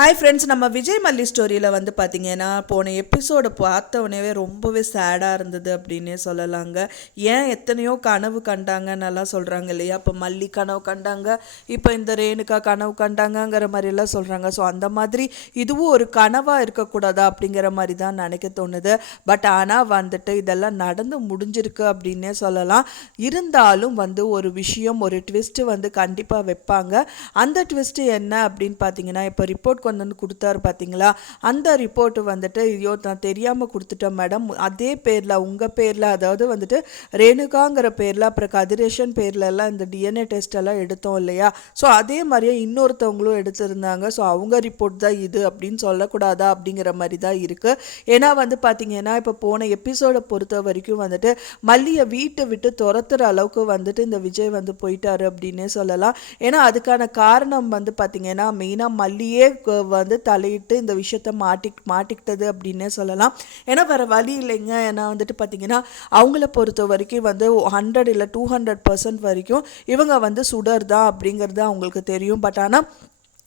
Hi friends நம்ம விஜய் மல்லி ஸ்டோரியில் வந்து பார்த்தீங்கன்னா போன எபிசோடை பார்த்த உடனே ரொம்பவே சேடாக இருந்தது அப்படின்னே சொல்லலாங்க. ஏன் எத்தனையோ கனவு கண்டாங்கன்னெல்லாம் சொல்கிறாங்க இல்லையா? இப்போ மல்லி கனவு கண்டாங்க இப்போ இந்த ரேணுகா கனவு கண்டாங்கங்கிற மாதிரிலாம் சொல்கிறாங்க ஸோ அந்த மாதிரி இதுவும் ஒரு கனவாக இருக்கக்கூடாதா அப்படிங்கிற மாதிரி தான் நினைக்க தோணுது. பட் ஆனால் வந்துட்டு இதெல்லாம் நடந்து முடிஞ்சிருக்கு அப்படின்னே சொல்லலாம். இருந்தாலும் வந்து ஒரு விஷயம் ஒரு ட்விஸ்ட்டு வந்து கண்டிப்பாக வைப்பாங்க. அந்த ட்விஸ்ட்டு என்ன அப்படின்னு பார்த்தீங்கன்னா இப்போ ரிப்போர்ட் கொண்டு வந்து கொடுத்தாரு பார்த்தீங்களா அந்த ரிப்போர்ட்டு வந்துட்டு ஐயோ நான் தெரியாமல் கொடுத்துட்டேன் மேடம் அதே பேரில் உங்கள் பேரில் அதாவது வந்துட்டு ரேணுகாங்கிற பேரில் அப்புறம் கதிரேஷன் பேரில் எல்லாம் இந்த டிஎன்ஏ டெஸ்ட் எல்லாம் எடுத்தோம் இல்லையா? ஸோ அதே மாதிரியே இன்னொருத்தவங்களும் எடுத்திருந்தாங்க. ஸோ அவங்க ரிப்போர்ட் தான் இது அப்படின்னு சொல்லக்கூடாதா அப்படிங்கிற மாதிரி தான் இருக்குது ஏன்னா வந்து பார்த்தீங்கன்னா இப்போ போன எபிசோடை பொறுத்த வரைக்கும் வந்துட்டு மல்லியை வீட்டை விட்டு துரத்துற அளவுக்கு வந்துட்டு இந்த விஜய் வந்து போயிட்டாரு அப்படின்னே சொல்லலாம். ஏன்னா அதுக்கான காரணம் வந்து பார்த்தீங்கன்னா மெயினாக மல்லியே வந்து தலையிட்டு இந்த விஷயத்த மாட்டி மாட்டிக்கிட்டது அப்படின்னே சொல்லலாம். ஏன்னா வேறு வழி இல்லைங்க. ஏன்னா வந்துட்டு பார்த்தீங்கன்னா அவங்கள பொறுத்த வரைக்கும் வந்து ஹண்ட்ரட் இல்லை டூ ஹண்ட்ரட் பர்சன்ட் வரைக்கும் இவங்க வந்து சுடர் தான் அப்படிங்கிறது அவங்களுக்கு தெரியும். பட் ஆனால்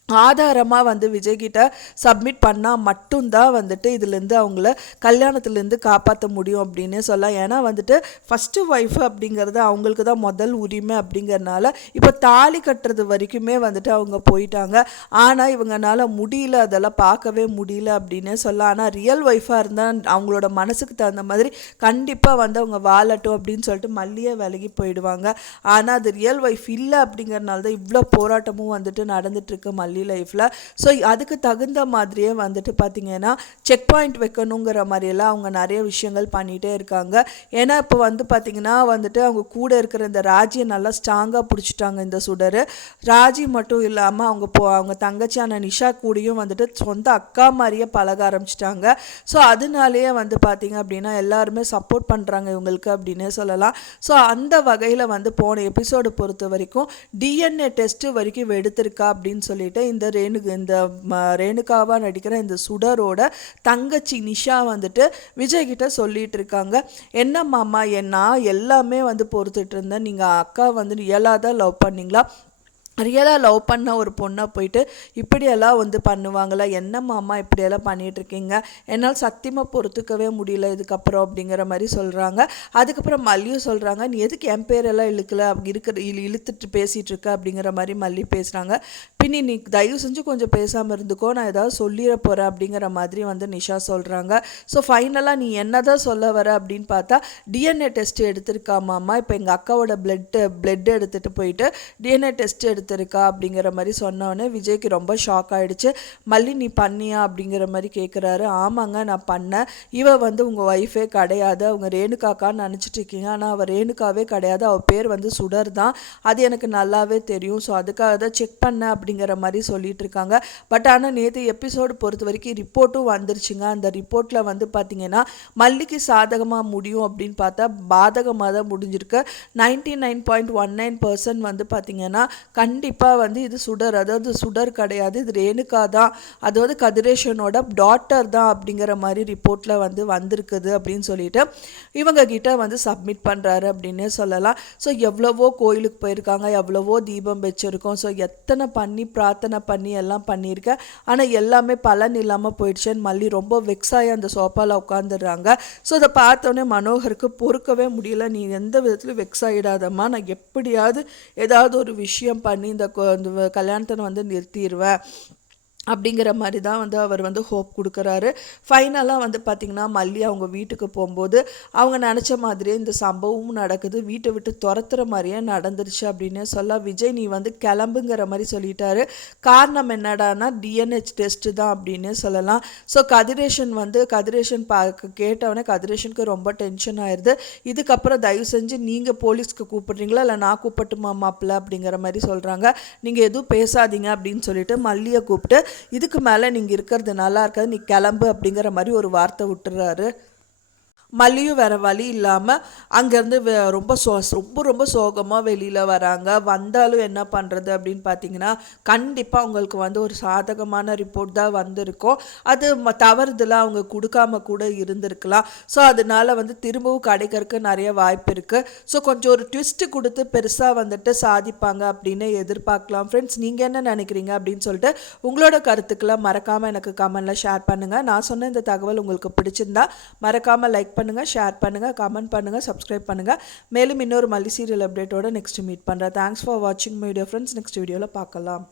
ஆதாரமாக வந்து விஜய்கிட்ட சப்மிட் பண்ணால் மட்டும்தான் வந்துட்டு இதுலேருந்து அவங்கள கல்யாணத்துலேருந்து காப்பாற்ற முடியும் அப்படின்னு சொல்லலாம். ஏன்னா வந்துட்டு ஃபஸ்ட்டு ஒய்ஃப் அப்படிங்கிறது அவங்களுக்கு தான் முதல் உரிமை அப்படிங்கிறனால இப்போ தாலி கட்டுறது வரைக்குமே வந்துட்டு அவங்க போயிட்டாங்க. ஆனால் இவங்கனால முடியல அதெல்லாம் பார்க்கவே முடியல அப்படின்னு சொல்லலாம். ஆனால் ரியல் ஒய்ஃபாக இருந்தால் அவங்களோட மனசுக்கு தகுந்த மாதிரி கண்டிப்பாக வந்து அவங்க வாழட்டும் அப்படின்னு சொல்லிட்டு மல்லியே விலகி போயிடுவாங்க. ஆனால் அது ரியல் ஒய்ஃப் இல்லை அப்படிங்கிறனால தான் இவ்வளோ போராட்டமும் வந்துட்டு நடந்துட்டுருக்கு மல்லி பள்ளி லைஃப்பில் ஸோ அதுக்கு தகுந்த மாதிரியே வந்துட்டு பார்த்திங்கன்னா செக் பாயிண்ட் வைக்கணுங்கிற மாதிரியெல்லாம் அவங்க நிறைய விஷயங்கள் பண்ணிகிட்டே இருக்காங்க. ஏன்னா இப்போ வந்து பார்த்திங்கன்னா வந்துட்டு அவங்க கூட இருக்கிற இந்த ராஜியை நல்லா ஸ்ட்ராங்காக பிடிச்சிட்டாங்க இந்த சுடர். ராஜி மட்டும் இல்லாமல் அவங்க போ அவங்க தங்கச்சியான நிஷா கூடயும் வந்துட்டு சொந்த அக்கா மாதிரியே பழக ஆரம்பிச்சிட்டாங்க. ஸோ அதனாலேயே வந்து பார்த்திங்க அப்படின்னா எல்லாருமே சப்போர்ட் பண்ணுறாங்க இவங்களுக்கு அப்படின்னே சொல்லலாம். ஸோ அந்த வகையில் வந்து போன எபிசோடு பொறுத்த வரைக்கும் டிஎன்ஏ டெஸ்ட்டு வரைக்கும் எடுத்திருக்கா அப்படின்னு சொல்லிட்டு இந்த ரேணு இந்த ம- நடிக்கிற இந்த சுடரோட தங்கச்சி நிஷா வந்துட்டு விஜய்கிட்ட சொல்லிட்டு இருக்காங்க என்ன மாமா என் நான் எல்லாமே வந்து பொறுத்துட்டு இருந்தேன் நீங்கள் அக்கா வந்து ரியலாக தான் லவ் பண்ணீங்களா? ரியலாக லவ் பண்ண ஒரு பொண்ணை போயிட்டு இப்படியெல்லாம் வந்து பண்ணுவாங்களா? என்ன மாமா இப்படியெல்லாம் பண்ணிகிட்ருக்கீங்க இருக்கீங்க என்னால் சத்தியமாக பொறுத்துக்கவே முடியல இதுக்கப்புறம் அப்படிங்கிற மாதிரி சொல்கிறாங்க அதுக்கப்புறம் மல்லியும் சொல்கிறாங்க நீ எதுக்கு என் பேரெல்லாம் இழுக்கல? அப்படி இருக்கிற இழு இழுத்துட்டு பேசிகிட்டு இருக்க அப்படிங்கிற மாதிரி மல்லி பேசுகிறாங்க பின்னி நீ தயவு செஞ்சு கொஞ்சம் பேசாமல் இருந்துக்கோ நான் ஏதாவது சொல்லிட போகிறேன் அப்படிங்கிற மாதிரி வந்து நிஷா சொல்கிறாங்க ஸோ ஃபைனலாக நீ என்னதான் சொல்ல வர அப்படின்னு பார்த்தா டிஎன்ஏ டெஸ்ட் எடுத்திருக்காமாம்மா இப்போ எங்கள் அக்காவோட பிளட்டு பிளட் எடுத்துகிட்டு போயிட்டு டிஎன்ஏ டெஸ்ட் எடுத்திருக்கா அப்படிங்கிற மாதிரி சொன்னோடனே விஜய்க்கு ரொம்ப ஷாக் ஆகிடுச்சு மல்லி நீ பண்ணியா அப்படிங்கிற மாதிரி கேட்குறாரு ஆமாங்க நான் பண்ணேன். இவ வந்து உங்கள் ஒய்ஃபே கிடையாது. அவங்க ரேணுகாக்கான்னு நினச்சிட்டு இருக்கீங்க. ஆனால் அவள் ரேணுகாவே கிடையாது. அவள் பேர் வந்து சுடர் தான். அது எனக்கு நல்லாவே தெரியும். ஸோ அதுக்காக தான் செக் பண்ணேன் அப்படிங்கிற மாதிரி சொல்லிட்டு இருக்காங்க பட் ஆனால் நேற்று எபிசோடு பொறுத்த வரைக்கும் ரிப்போர்ட்டும் வந்துருச்சுங்க. அந்த ரிப்போர்ட்டில் வந்து பார்த்தீங்கன்னா மல்லிக்கு சாதகமாக முடியும் அப்படின்னு பார்த்தா பாதகமாக தான் முடிஞ்சிருக்கு. Ninety nine point one nine percent வந்து பார்த்தீங்கன்னா கண்டிப்பாக வந்து இது சுடர். அதாவது சுடர் கிடையாது. இது ரேணுகா தான். அதாவது கதிரேஷனோட டாட்டர் தான் அப்படிங்கிற மாதிரி ரிப்போர்ட்டில் வந்து வந்திருக்குது அப்படின்னு சொல்லிட்டு இவங்க கிட்ட வந்து சப்மிட் பண்ணுறாரு அப்படின்னே சொல்லலாம். ஸோ எவ்வளவோ கோயிலுக்கு போயிருக்காங்க. எவ்வளவோ தீபம் வச்சுருக்கோம். ஸோ எத்தனை பண்ணி பிரார்த்தனை பண்ணி எல்லாம் பண்ணியிருக்கேன் ஆனால் எல்லாமே பலன் இல்லாமல் போயிடுச்சுன்னு மல்லி ரொம்ப வெக்ஸாகி அந்த சோஃபாவில் உட்காந்துடுறாங்க. ஸோ அதை பார்த்தோன்னே மனோகருக்கு பொறுக்கவே முடியல. நீ எந்த விதத்துலையும் வெக்ஸ் ஆகிடாதம்மா நான் எப்படியாவது ஏதாவது ஒரு விஷயம் பண்ணி இந்த கல்யாணத்தை வந்து நிறுத்திடுவேன் அப்படிங்கிற மாதிரி தான் வந்து அவர் வந்து ஹோப் கொடுக்குறாரு. ஃபைனலாக வந்து பார்த்திங்கன்னா மல்லி அவங்க வீட்டுக்கு போகும்போது அவங்க நினச்ச மாதிரியே இந்த சம்பவமும் நடக்குது. வீட்டை விட்டு துரத்துற மாதிரியே நடந்துருச்சு அப்படின்னு சொல்ல விஜய் நீ வந்து கிளம்புங்கிற மாதிரி சொல்லிட்டாரு. காரணம் என்னடான்னா டிஎன்ஹெச் டெஸ்ட்டு தான் அப்படின்னு சொல்லலாம். ஸோ கதிரேஷன் வந்து கதிரேஷன் பா கேட்டவொடனே கதிரேஷனுக்கு ரொம்ப டென்ஷன் ஆயிடுது இதுக்கப்புறம் தயவு செஞ்சு நீங்கள் போலீஸ்க்கு கூப்பிட்றீங்களா? இல்லை நான் கூப்பிட்டுமா மாப்பிள்ள? அப்படிங்கிற மாதிரி சொல்கிறாங்க நீங்கள் எதுவும் பேசாதீங்க அப்படின்னு சொல்லிட்டு மல்லியை கூப்பிட்டு இதுக்கு மேலே நீங்கள் இருக்கிறது நல்லா இருக்காது நீ கிளம்பு அப்படிங்கிற மாதிரி ஒரு வார்த்தை விட்டுறாரு. மல்லியும் வேறு வழி இல்லாமல் அங்கேருந்து ரொம்ப சோ ரொம்ப ரொம்ப சோகமாக வெளியில் வராங்க. வந்தாலும் என்ன பண்ணுறது அப்படின்னு பார்த்தீங்கன்னா கண்டிப்பாக அவங்களுக்கு வந்து ஒரு சாதகமான ரிப்போர்ட் தான் வந்திருக்கும். அது தவறுதலாக அவங்க கொடுக்காம கூட இருந்திருக்கலாம். ஸோ அதனால வந்து திரும்பவும் கிடைக்கிறதுக்கு நிறைய வாய்ப்பு இருக்குது ஸோ கொஞ்சம் ஒரு ட்விஸ்ட்டு கொடுத்து பெருசாக வந்துட்டு சாதிப்பாங்க அப்படின்னு எதிர்பார்க்கலாம். ஃப்ரெண்ட்ஸ் நீங்கள் என்ன நினைக்கிறீங்க அப்படின்னு சொல்லிட்டு உங்களோட கருத்துக்களை மறக்காமல் எனக்கு கமெண்டில் ஷேர் பண்ணுங்கள் நான் சொன்ன இந்த தகவல் உங்களுக்கு பிடிச்சிருந்தா மறக்காமல் லைக் பண்ணி பண்ணுங்கள் ஷேர் பண்ணுங்கள் கமெண்ட் பண்ணுங்கள் சப்ஸ்கிரைப் பண்ணுங்கள் மேலும் இன்னொரு மல்லி சீரியல் அப்டேட்டோட நெக்ஸ்ட் மீட் பண்ணுறேன் தேங்க்ஸ் ஃபார் வாட்சிங் வீடியோ ஃப்ரெண்ட்ஸ் நெக்ஸ்ட் வீடியோவில் பார்க்கலாம்.